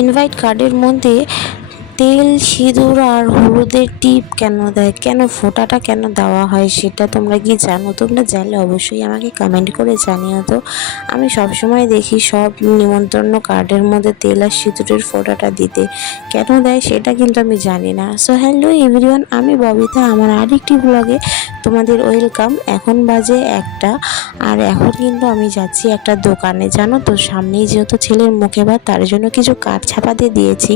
Invite কার্ডের মধ্যে তেল, সিঁদুর আর হলুদের টিপ কেন দেয়, কেন ফোঁটাটা কেন দেওয়া হয় সেটা তোমরা কি জানো? তোমরা জানলে অবশ্যই আমাকে কমেন্ট করে জানিও। তো আমি সবসময় দেখি সব নিমন্ত্রণ কার্ডের মধ্যে তেল আর সিঁদুরের ফোঁটাটা দিতে, কেন দেয় সেটা কিন্তু আমি জানি না। সো হ্যালো এভরিওয়ান, আমি ববিতা, আমার আরেকটি ব্লগে তোমাদের ওয়েলকাম। এখন বাজে 1টা, আর এখন কিন্তু আমি যাচ্ছি একটা দোকানে। জানো তো, সামনেই যেহেতু ছেলের মুখে ভাত, তার জন্য কিছু কাঠ ছাপাতে দিয়েছি।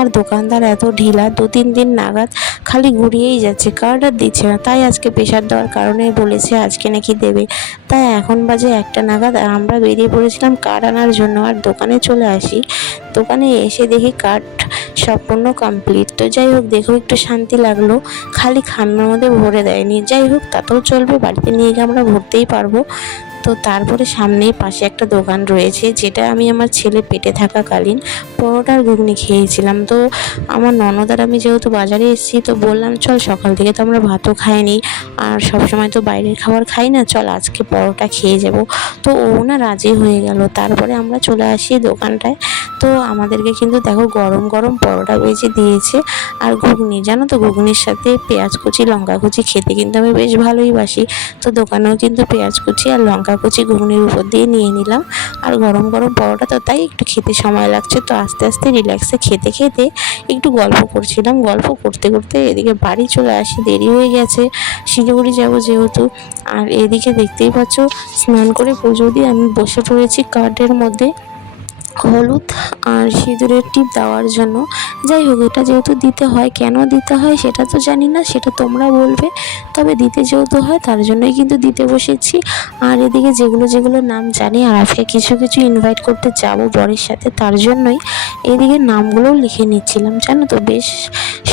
আর দোকানদার এত ঢিলা, 2-3 দিন নাগাদ খালি ঘুরিয়েই যাচ্ছে, কার্ড আর দিচ্ছে না। তাই আজকে প্রেশার দেওয়ার কারণে বলেছে আজকে নাকি দেবে। তাই এখন বাজে 1টা নাগাদ, আর আমরা বেরিয়ে পড়েছিলাম কার্ড আনার জন্য। আর দোকানে চলে আসি, দোকানে এসে দেখি কার্ড সম্পূর্ণ কমপ্লিট। তো যাই হোক, দেখো একটু শান্তি লাগলো, খালি খামের মধ্যে ভরে দেয়নি। যাই হোক, তাতেও চলবে, বাড়িতে নিয়ে গিয়ে আমরা ভরতেই পারবো। তো তারপরে সামনেই পাশে একটা দোকান রয়েছে, যেটা আমি আমার ছেলে পেটে থাকাকালীন পরোটার ঘুগনি খেয়েছিলাম। তো আমার ননদ আর আমি যেহেতু বাজারে এসেছি, তো বললাম চল, সকাল থেকে তো আমরা ভাতও খাইনি আর সবসময় তো বাইরের খাবার খাই না, চল আজকে পরোটা খেয়ে যাব। তো ও না রাজি হয়ে গেল। তারপরে আমরা চলে আসি দোকানটায়। তো আমাদেরকে কিন্তু দেখো গরম গরম পরোটা ভেজে দিয়েছে আর ঘুগনি। জানো তো, ঘুগনির সাথে পেঁয়াজ কুচি, লঙ্কা কুচি খেতে কিন্তু আমি বেশ ভালোই বাসি। তো দোকানেও কিন্তু পেঁয়াজ কুচি আর লঙ্কা কুচি ঘুগনির উপর দিয়ে নিয়ে নিলাম। আর গরম গরম পরোটা, তো তাই একটু খেতে সময় লাগছে। তো আস্তে আস্তে রিল্যাক্সে খেতে খেতে একটু গল্প করছিলাম। গল্প করতে করতে এদিকে বাড়ি চলে আসি, দেরি হয়ে গেছে, শিলিগুড়ি যাবো যেহেতু। আর এদিকে দেখতেই পাচ্ছ, স্নান করে পুজো দিয়ে আমি বসে পড়েছি কার্ডের মধ্যে হলুদ আর সিঁদুরের টিপ দেওয়ার জন্য। যাই হোক, এটা যেহেতু দিতে হয়, কেন দিতে হয় সেটা তো জানি না, সেটা তোমরা বলবে। তবে দিতে যেহেতু হয়, তার জন্যই কিন্তু দিতে বসেছি। আর এদিকে যেগুলো যেগুলো নাম জানি, আর আজকে কিছু কিছু ইনভাইট করতে যাব বরের সাথে, তার জন্যই এদিকে নামগুলোও লিখে নিচ্ছিলাম। জানো তো, বেশ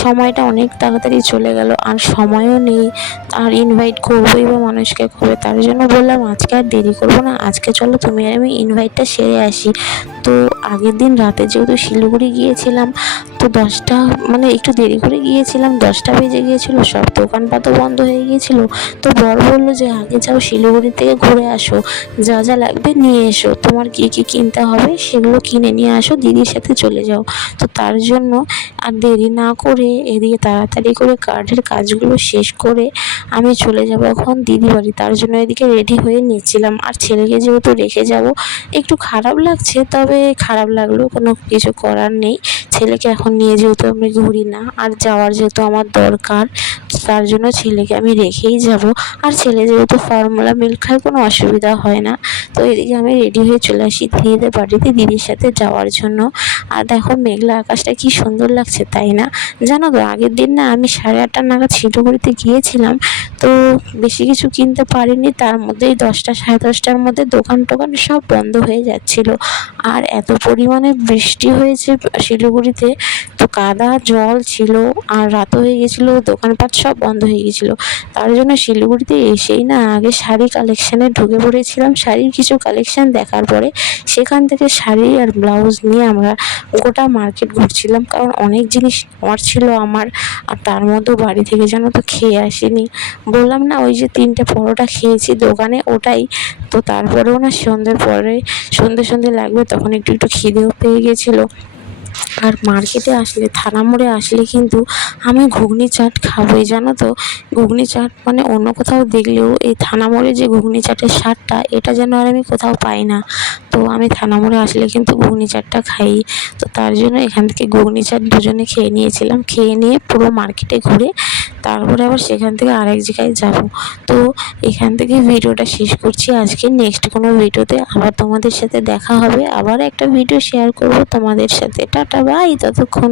সময়টা অনেক তাড়াতাড়ি চলে গেল, আর সময়ও নেই। আর ইনভাইট করবোই বা মানুষকে কবে, তার জন্য বললাম আজকে আর দেরি করবো না, আজকে চলো তুমি আর আমি ইনভাইটটা সেরে আসি। তো আগের দিন রাতে যেহেতু শিলিগুড়ি গিয়েছিলাম, তো 10টা, মানে একটু দেরি করে গিয়েছিলাম, 10টা বেজে গিয়েছিল, সব দোকানপাতও বন্ধ হয়ে গিয়েছিল। তো বর বললো যে আগে যাও, শিলিগুড়ি থেকে ঘুরে আসো, যা যা লাগবে নিয়ে এসো, তোমার কী কী কিনতে হবে সেগুলো কিনে নিয়ে আসো, দিদির সাথে চলে যাও। তো তার জন্য আর দেরি না করে এদিকে তাড়াতাড়ি করে কার্ডের কাজগুলো শেষ করে আমি চলে যাব এখন দিদি বাড়ি। তার জন্য এদিকে রেডি হয়ে নিচ্ছিলাম। আর ছেলেকে যেহেতু রেখে যাব, একটু খারাপ লাগছে, তবে খারাপ লাগলেও কোনো কিছু করার নেই। ছেলেকে এখন নিয়ে যেহেতু আমি ঘুরি না, আর যাওয়ার যেহেতু আমার দরকার, তার জন্য ছেলেকে আমি রেখেই যাব। আর ছেলে যেহেতু ফর্মুলা মিল্ক খায়, কোনো অসুবিধা হয় না। তো এদিকে আমি রেডি হয়ে চলে আসি দিদিদের বাড়িতে, দিদির সাথে যাওয়ার জন্য। আর দেখো মেঘলা আকাশটা কি সুন্দর লাগছে, তাই না? জানো তো, আগের দিন না আমি 8:30 নাগাদ শিলিগুড়িতে গিয়েছিলাম। তো বেশি কিছু কিনতে পারিনি, তার মধ্যেই 10টা, 10:30টার মধ্যে দোকান টোকান সব বন্ধ হয়ে যাচ্ছিল। আর এত পরিমাণে বৃষ্টি হয়েছে শিলিগুড়িতে, তো কাদা জল ছিল, আর রাতও হয়ে গেছিলো, দোকানপাট সব বন্ধ হয়ে গেছিলো। তার জন্য শিলিগুড়িতে এসেই না আগে শাড়ি কালেকশানে ঢুকে পড়েছিলাম। শাড়ির কিছু কালেকশান দেখার পরে সেখান থেকে শাড়ি আর ব্লাউজ নিয়ে আমরা গোটা মার্কেট ঘুরছিলাম, কারণ অনেক জিনিস নেওয়ার ছিল আমার। আর তার মধ্যেও বাড়ি থেকে যেন তো খেয়ে আসিনি, বললাম না ওই যে 3টে পরোটা খেয়েছি দোকানে, ওটাই। তো তারপরেও না সন্ধ্যের পরে, সন্ধে লাগবে, তখন একটু একটু খিদেও পেয়ে গেছিলো। আর মার্কেটে আসলে, থানা মোড়ে আসলে কিন্তু আমি ঘুগনি চাট খাবোই। জানো তো, ঘুগনি চাট মানে অন্য কোথাও দেখলেও এই থানা মোড়ে যে ঘুগনি চাটের স্বাদটা, এটা যেন আর আমি কোথাও পাই না। তো আমি থানা মোড়ে আসলে কিন্তু ঘুগনি চাটটা খাই। তো তার জন্য এখান থেকে ঘুগনি চাট দুজনে খেয়ে নিয়েছিলাম। খেয়ে নিয়ে পুরো মার্কেটে ঘুরে তারপরে আবার সেখান থেকে আরেক জায়গায় যাব। তো এখান থেকে ভিডিওটা শেষ করছি আজকে। নেক্সট কোনো ভিডিওতে আবার তোমাদের সাথে দেখা হবে, আবার একটা ভিডিও শেয়ার করব তোমাদের সাথে। টাটা, বাই, ততক্ষণ।